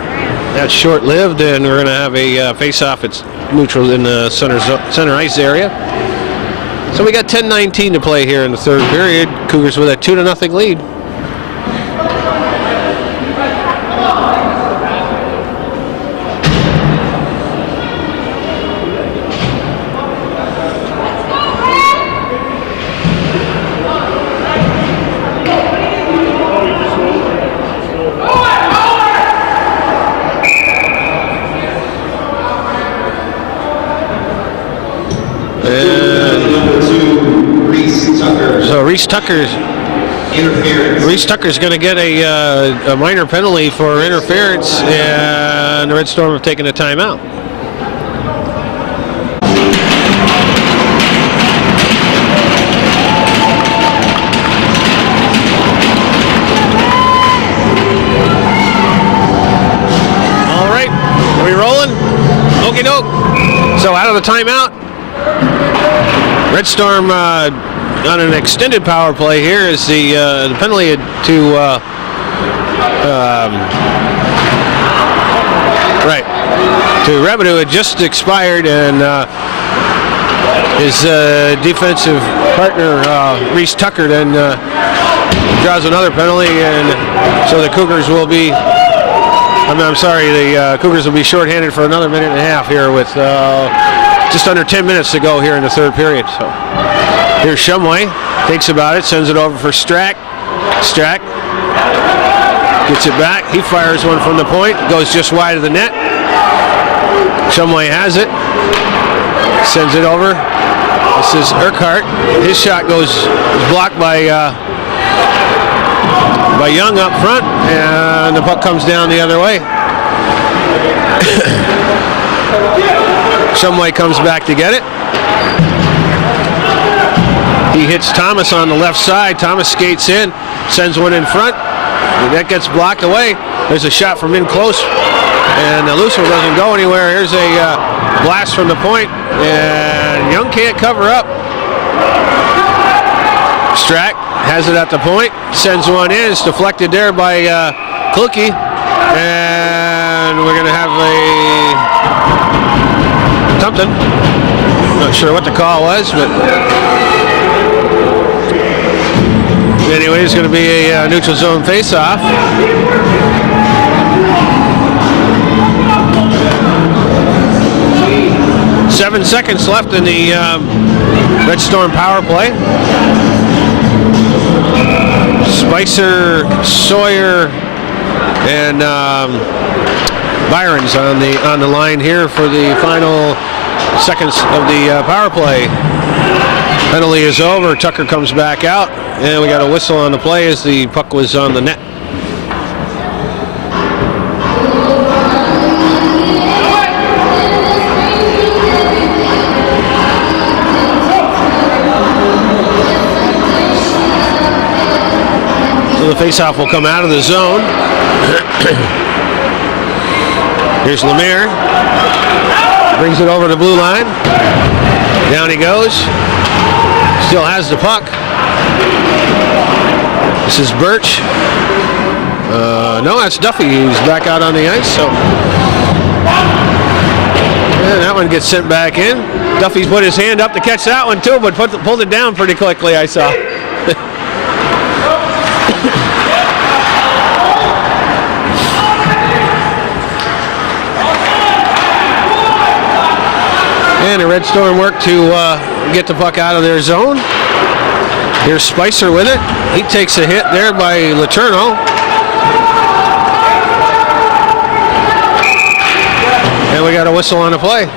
that's short-lived, and we're going to have a face-off. It's neutral in the center ice area. So we got 10:19 to play here in the third period. Cougars with a 2-0 lead. Reese Tucker's going to get a minor penalty for interference, and the Red Storm have taken a timeout. All right, are we rolling? Okie doke. So out of the timeout, Red Storm on an extended power play here is the penalty to Revenue had just expired, and his defensive partner Reese Tucker then draws another penalty, and so the Cougars will be the Cougars will be shorthanded for another minute and a half here with just under 10 minutes to go here in the third period. So here's Shumway, thinks about it, sends it over for Strack. Strack gets it back. He fires one from the point, goes just wide of the net. Shumway has it, sends it over. This is Urquhart. His shot goes blocked by Young up front, and the puck comes down the other way. Shumway comes back to get it. He hits Thomas on the left side. Thomas skates in, sends one in front. That gets blocked away. There's a shot from in close, and the loose one doesn't go anywhere. Here's a blast from the point, and Young can't cover up. Strack has it at the point, sends one in. It's deflected there by Kluke, and we're going to have something. Not sure what the call was, but anyway, it's going to be a neutral zone face-off. Seven seconds left in the Red Storm power play. Spicer, Sawyer, and Byron's on the line here for the final seconds of the power play. Penalty is over. Tucker comes back out, and we got a whistle on the play as the puck was on the net. So the faceoff will come out of the zone. Here's Lemire. Brings it over the blue line. Down he goes. Still has the puck. This is Birch. No, that's Duffy. He's back out on the ice. So, and that one gets sent back in. Duffy's put his hand up to catch that one too, but pulled it down pretty quickly, I saw. And the Red Storm work to get the puck out of their zone. Here's Spicer with it. He takes a hit there by Letourneau. And we got a whistle on the play.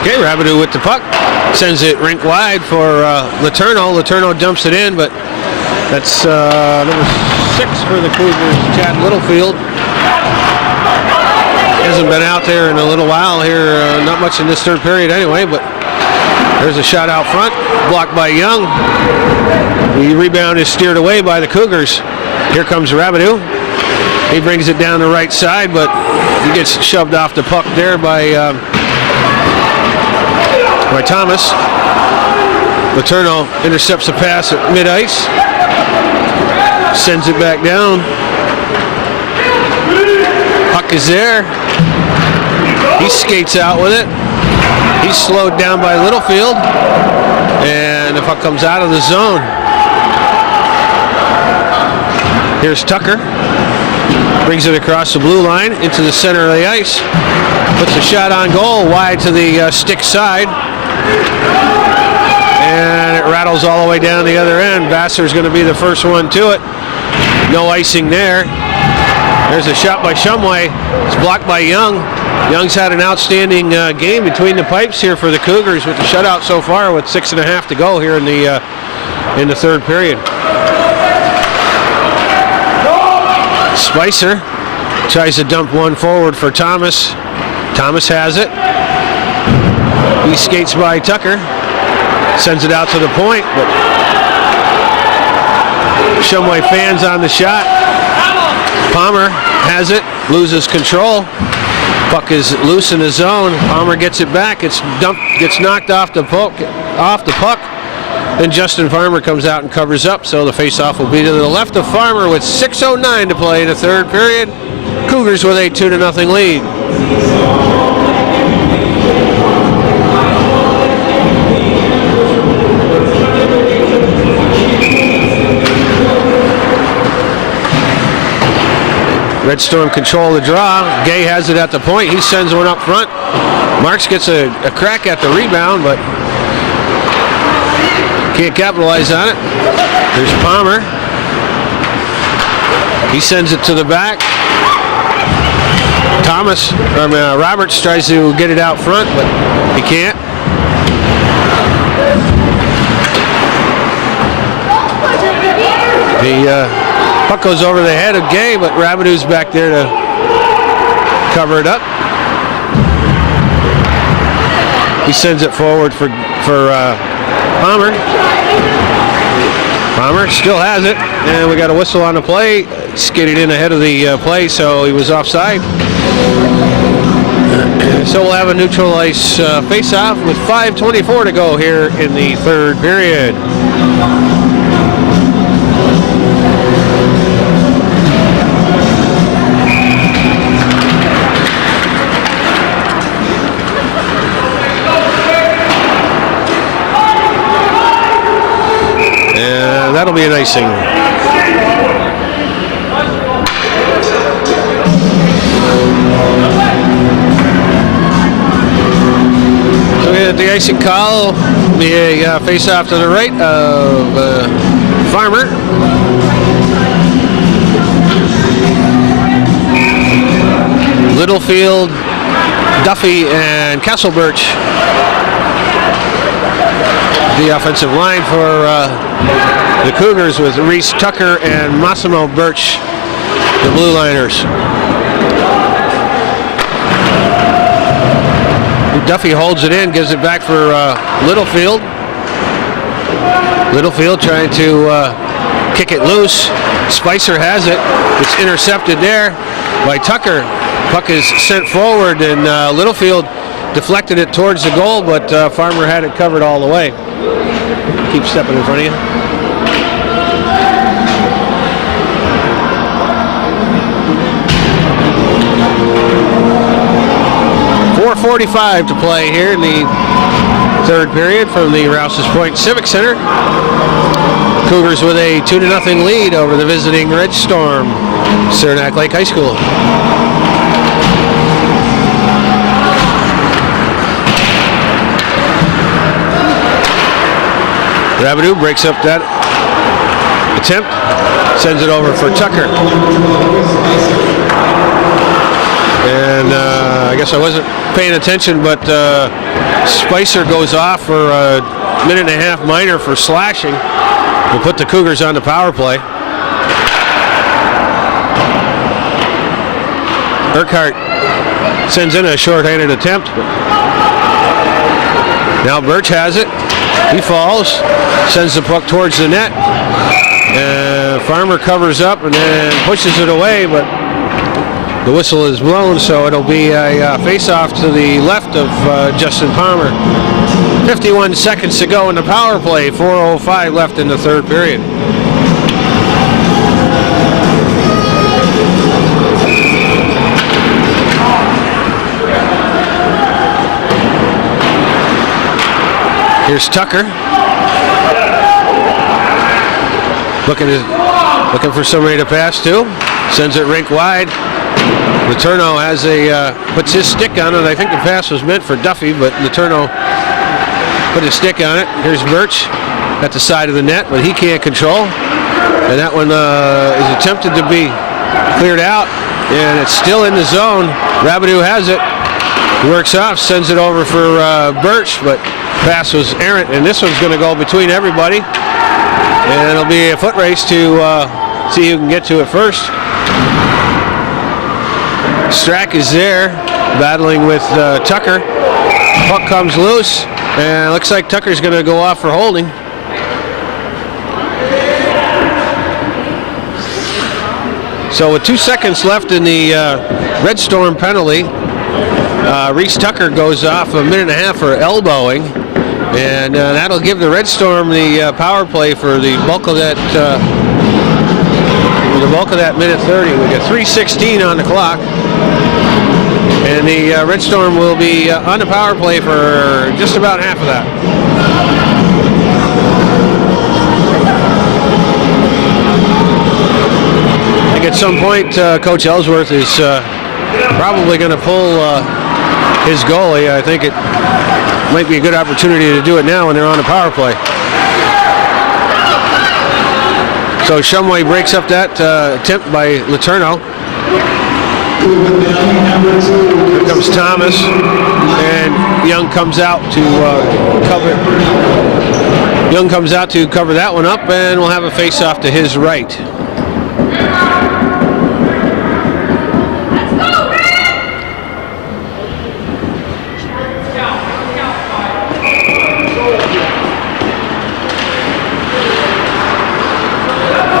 Okay, Rabideau with the puck, sends it rink wide for Letourneau. Letourneau dumps it in, but that's number 6 for the Cougars, Chad Littlefield. Hasn't been out there in a little while here, not much in this third period anyway, but there's a shot out front, blocked by Young. The rebound is steered away by the Cougars. Here comes Rabideau. He brings it down the right side, but he gets shoved off the puck there by Thomas. Letourneau intercepts the pass at mid-ice. Sends it back down. Puck is there. He skates out with it. He's slowed down by Littlefield. And the puck comes out of the zone. Here's Tucker. Brings it across the blue line into the center of the ice. Puts a shot on goal wide to the stick side. And it rattles all the way down the other end. Vassar's going to be the first one to it. No icing there. There's a shot by Shumway. It's blocked by Young. Young's had an outstanding game between the pipes here for the Cougars with the shutout so far with 6.5 to go here in the third period. Spicer tries to dump one forward for Thomas. Thomas has it. He skates by Tucker. Sends it out to the point, but Shumway fans on the shot. Palmer has it, loses control. Puck is loose in the zone. Palmer gets it back. It's dumped, gets knocked off the puck. Then Justin Farmer comes out and covers up, so the faceoff will be to the left of Farmer with 6:09 to play in the third period. Cougars with a 2-0 lead. Red Storm control the draw. Gay has it at the point. He sends one up front. Marks gets a crack at the rebound, but can't capitalize on it. There's Palmer. He sends it to the back. Roberts tries to get it out front, but he can't. The puck goes over the head of Gay, but Rabideau's back there to cover it up. He sends it forward for Palmer. Palmer still has it, and we got a whistle on the play. Skidded in ahead of the play, so he was offside. So we'll have a neutral ice face-off with 5:24 to go here in the third period. That'll be an icing. So we had the icing call. Be a face-off to the right of Farmer. Littlefield, Duffy, and Kesselbirch. The offensive line for the Cougars with Reese Tucker and Massimo Birch, the blue liners. Duffy holds it in, gives it back for Littlefield. Littlefield trying to kick it loose. Spicer has it. It's intercepted there by Tucker. Puck is sent forward, and Littlefield deflected it towards the goal, but Farmer had it covered all the way. Keep stepping in front of you. .45 to play here in the third period from the Rouses Point Civic Center. Cougars with a 2-0 lead over the visiting Red Storm, Saranac Lake High School. Rabideau breaks up that attempt, sends it over for Tucker. And I guess I wasn't paying attention, but Spicer goes off for a minute-and-a-half minor for slashing. We'll put the Cougars on the power play. Urquhart sends in a short-handed attempt. Now Birch has it. He falls, sends the puck towards the net. Farmer covers up and then pushes it away, but the whistle is blown, so it'll be a face-off to the left of Justin Palmer. 51 seconds to go in the power play, 4:05 left in the third period. Here's Tucker. Looking to Looking for somebody to pass to. Sends it rink wide. Letourneau has puts his stick on it. I think the pass was meant for Duffy, but Letourneau put his stick on it. Here's Birch at the side of the net, but he can't control. And that one is attempted to be cleared out, and it's still in the zone. Rabideau has it. Works off, sends it over for Birch, but pass was errant, and this one's going to go between everybody. And it'll be a foot race to see who can get to it first. Strack is there, battling with Tucker. Puck comes loose, and it looks like Tucker's going to go off for holding. So with 2 seconds left in the Red Storm penalty, Reese Tucker goes off a minute and a half for elbowing, and that'll give the Red Storm the power play for the bulk of that minute 30. We got 3:16 on the clock, and the Red Storm will be on the power play for just about half of that. I think at some point Coach Ellsworth is probably going to pull his goalie. I think it might be a good opportunity to do it now when they're on the power play. So Shumway breaks up that attempt by Letourneau. Here comes Thomas, and Young comes out to cover. Young comes out to cover that one up, and we'll have a face-off to his right.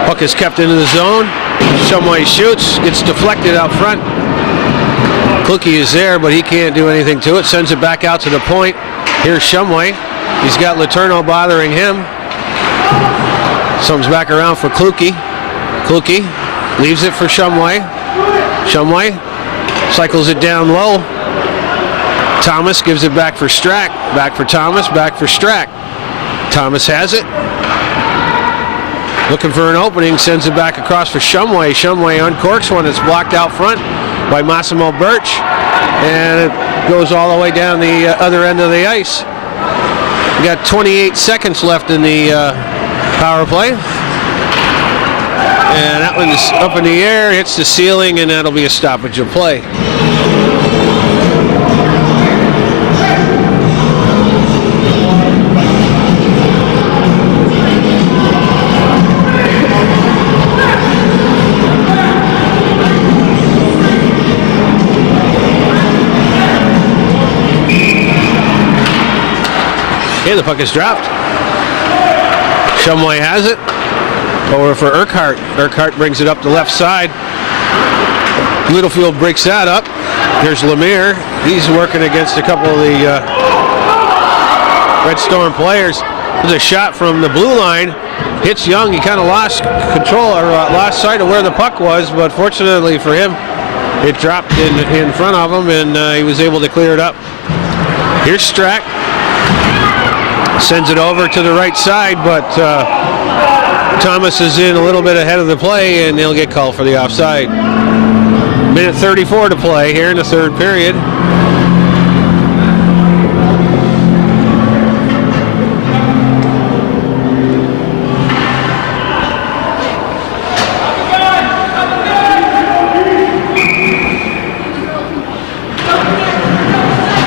Puck is kept into the zone. Shumway shoots, gets deflected out front. Kluke is there, but he can't do anything to it. Sends it back out to the point. Here's Shumway. He's got Letourneau bothering him. Comes back around for Kluke. Kluke leaves it for Shumway. Shumway cycles it down low. Thomas gives it back for Strack. Back for Thomas, back for Strack. Thomas has it. Looking for an opening, sends it back across for Shumway. Shumway uncorks one that's blocked out front by Massimo Birch, and it goes all the way down the other end of the ice. We got 28 seconds left in the power play. And that one's up in the air, hits the ceiling, and that'll be a stoppage of play. Okay, the puck is dropped. Shumway has it. Over for Urquhart. Urquhart brings it up the left side. Littlefield breaks that up. There's Lemire. He's working against a couple of the Red Storm players. There's a shot from the blue line. Hits Young. He kind of lost control or lost sight of where the puck was, but fortunately for him, it dropped in front of him, and he was able to clear it up. Here's Strack. Sends it over to the right side, but Thomas is in a little bit ahead of the play, and he'll get called for the offside. Minute 34 to play here in the third period.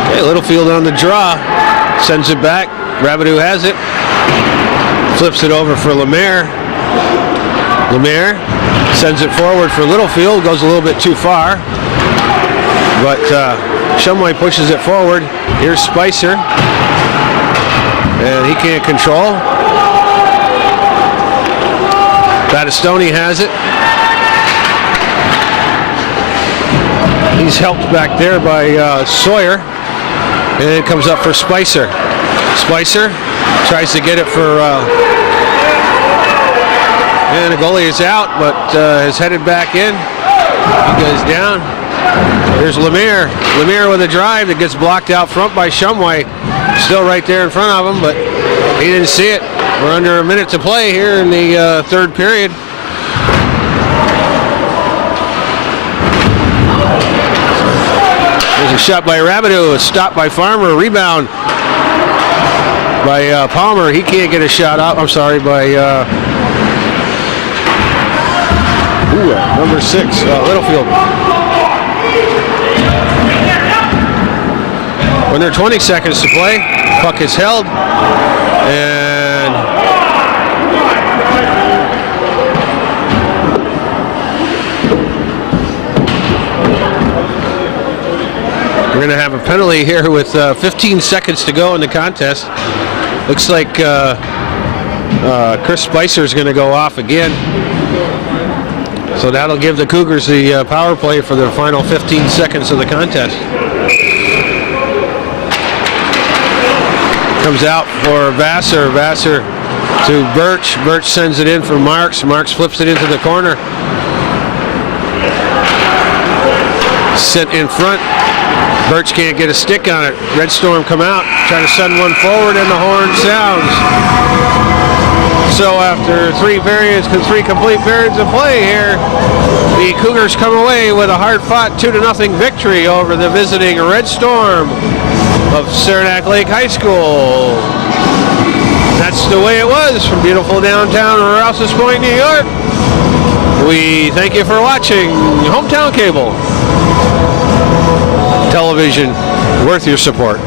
Okay, Littlefield on the draw. Sends it back. Rabideau has it. Flips it over for Lemire. Lemire sends it forward for Littlefield. Goes a little bit too far. But Shumway pushes it forward. Here's Spicer. And he can't control. Battistoni has it. He's helped back there by Sawyer. And it comes up for Spicer. Spicer tries to get it for, and the goalie is out, but is headed back in. He goes down. There's Lemire. Lemire with a drive that gets blocked out front by Shumway. Still right there in front of him, but he didn't see it. We're under a minute to play here in the third period. There's a shot by Rabideau, a stop by Farmer, rebound by Palmer. He can't get a shot out. I'm sorry, by number 6, Littlefield. When there are 20 seconds to play, puck is held, and we're going to have a penalty here with 15 seconds to go in the contest. Looks like Chris Spicer is going to go off again. So that'll give the Cougars the power play for the final 15 seconds of the contest. Comes out for Vassar. Vassar to Birch. Birch sends it in for Marks. Marks flips it into the corner. Sent in front. Birch can't get a stick on it. Red Storm come out, try to send one forward, and the horn sounds. So after 3 complete periods of play here, the Cougars come away with a hard-fought 2-0 victory over the visiting Red Storm of Saranac Lake High School. That's the way it was from beautiful downtown Rouses Point, New York. We thank you for watching Hometown Cable Television, worth your support.